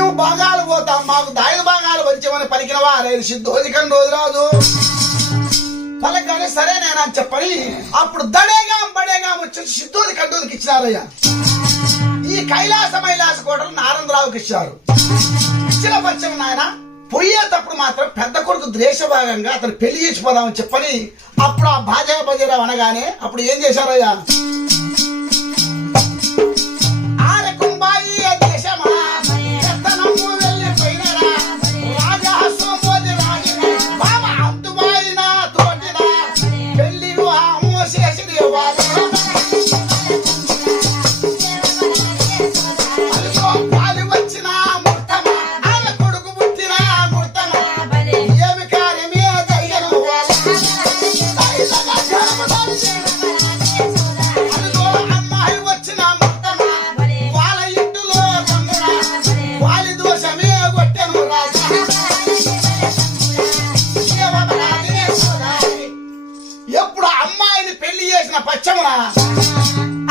మేము భాగాలు పోతాం, మాకు దాయుధ భాగాలు వచ్చామని పలికినవా లేదు సిద్ధోదికని రోజు రాదు పలకగానే సరే నేనని చెప్పని అప్పుడు బడేగా వచ్చి సిద్ధోది కంటోదికి ఇచ్చినారయ్యా. ఈ కైలాస కోటలు నారందరావుకి ఇచ్చారు. ఇచ్చిన పక్షం నాయన పోయేటప్పుడు మాత్రం పెద్ద కొడుకు ద్వేషభాగంగా అతను పెళ్లి చేసిపోదామని చెప్పని అప్పుడు ఆ బాజారావు అనగానే అప్పుడు ఏం చేశారయ్యా,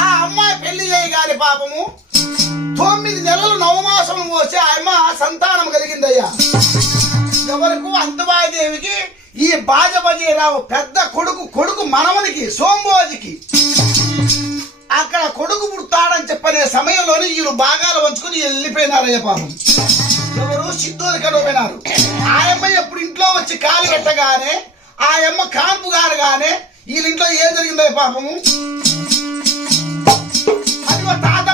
ఆ అమ్మాయి పెళ్లి చేయగానే పాపము 9 నెలలు నవమాసం పోసి ఆ అమ్మ సంతానం కలిగిందయ్యా. ఎవరికి అంతబాయిదేవికి ఈ బాజరావు పెద్ద కొడుకు మనవనికి సోంబోజికి అక్కడ కొడుకు పుడతాడని చెప్పనే సమయంలోనే వీళ్ళు భాగాలు వంచుకుని వెళ్ళిపోయినారయ్య పాపం. ఎవరు సిద్ధోది కడవపోయినారు. ఆ అమ్మాయి ఎప్పుడు ఇంట్లో వచ్చి కాలు పెట్టగానే ఆ అమ్మ కాన్పు గారుగానే వీళ్ళ ఇంట్లో ఏం జరిగిందో పాపము. అది తాత